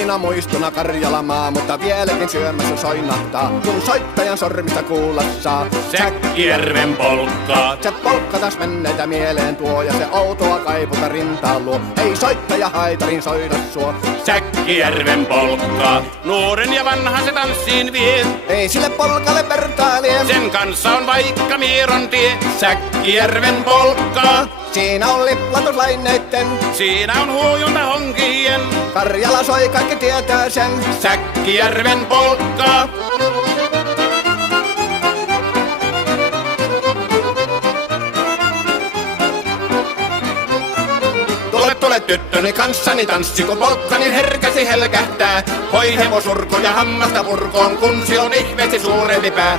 kauniina muistona Karjalan maa, mutta vieläkin syömässä soinahtaa, kun soittajan sormista kuulla saa. Säkkijärven polkkaa. Se polkka taas menneitä mieleen tuo, ja se outoa kaiputa rintaan luo. Ei soittaja haitarin soida suo. Säkkijärven polkkaa. Nuoren ja vanhan se tanssiin vie. Ei sille polkalle vertailie. Sen kanssa on vaikka Mieron tie. Säkkijärven polkkaa. Siinä on liplatuslaineitten, Siinä on huojunta honkien. Karjala soi, kaikki tietää sen. Säkkijärven polkkaa. Tule tyttöni kanssani tanssi, kun polkkani herkäsi helkähtää. Hoi hevosurko ja hammasta purkoon, kun se on ihmeesti suurempi pää.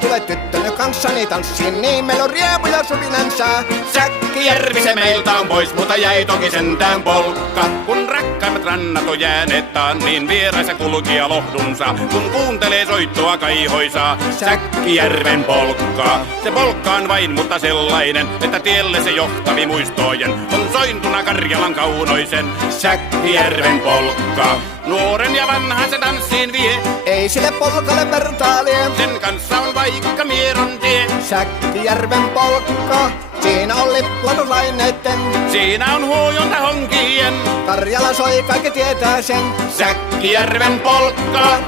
Tule tyttöni kanssani tanssi, niin meillä on riepu ja surinansa. Säkkijärvi se meiltä on pois, mutta jäi toki sentään polkka. Kun rakkaimmat rannat on jääneet taan, niin vieraissa kulkija lohdunsa. Kun kuuntelee soittoa kaihoisaa, Säkkijärven polkkaa. Se polkka on vain, mutta sellainen, että tielle se johtavi muistojen on sointuna Karjalan kaunoisen. Säkkijärven polkkaa. Nuoren ja vanhan se tanssiin vie. Ei sille polkalle vertailie. Sen kanssa on vaikka Mieron tie. Säkkijärven polkka. Siinä on liplatuslaineitten, Siinä on huojunta honkien. Karjala soi, kaikki tietää sen. Säkkijärven polkkaa.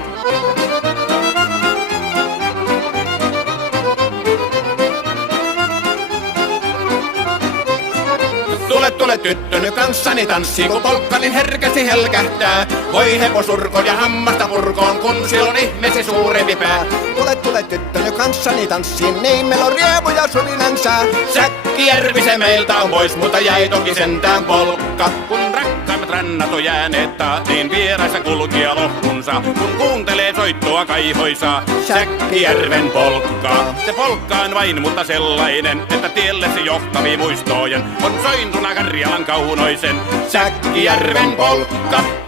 Tule tyttöny kanssani tanssi, kun polkkani herkästi helkähtää. Voi hevosurko ja hammasta purkoon, kun se on ihmeesi suurempi pää. Tule tyttöny kanssani tanssi, niin meillä on riepu ja surinansa. Säkkijärvi se meiltä on pois, mutta jäi toki sentään polkka. Kun rakkaimmat rannat on jääneet taa, niin vieraissa kulkija lohdunsa. Kun kuuntelee soittoa kaihoisaa, Säkkijärven polkkaa. Se polkka on vain, mutta sellainen, että tielle se johtavi muistojen on sointuna Karjalan kaunoisen. Säkkijärven polkka.